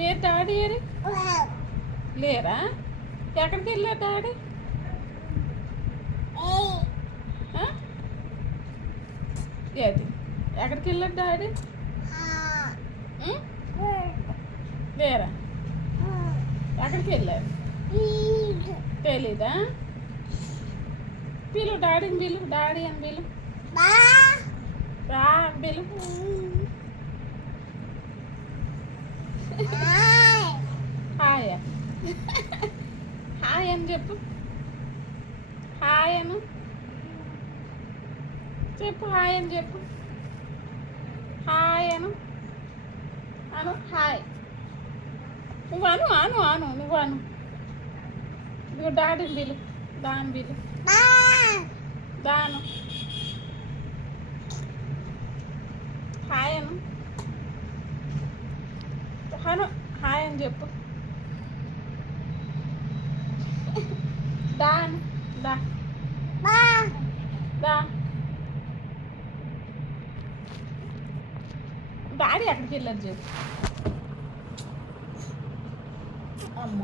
ఏ daddy ఏరి లేరా? ఎక్కడికి వెళ్ళారు డాడీ? ఏది ఎక్కడికి వెళ్ళారు డాడీ? లేరా? ఎక్కడికి వెళ్ళారు తెలీదా? పిలు డాడీని పిలు, డాడీ అని పిలు, రా అని పిలు. హాయ్ హాయ్ అని చెప్పు, హాయ్ అను చెప్పు, హాయ్ అని చెప్పు, హాయ్ అను అను హాయ్. నువ్వు అను అను అను నువ్వు అను. నువ్వు డాడీని పిలు, దాని పిలు, దాను హాయ్ అను అను హాయ్ అని చెప్పు. దాను దా దా. డాడీ ఎక్కడికి వెళ్ళారు చెప్పు. అమ్మ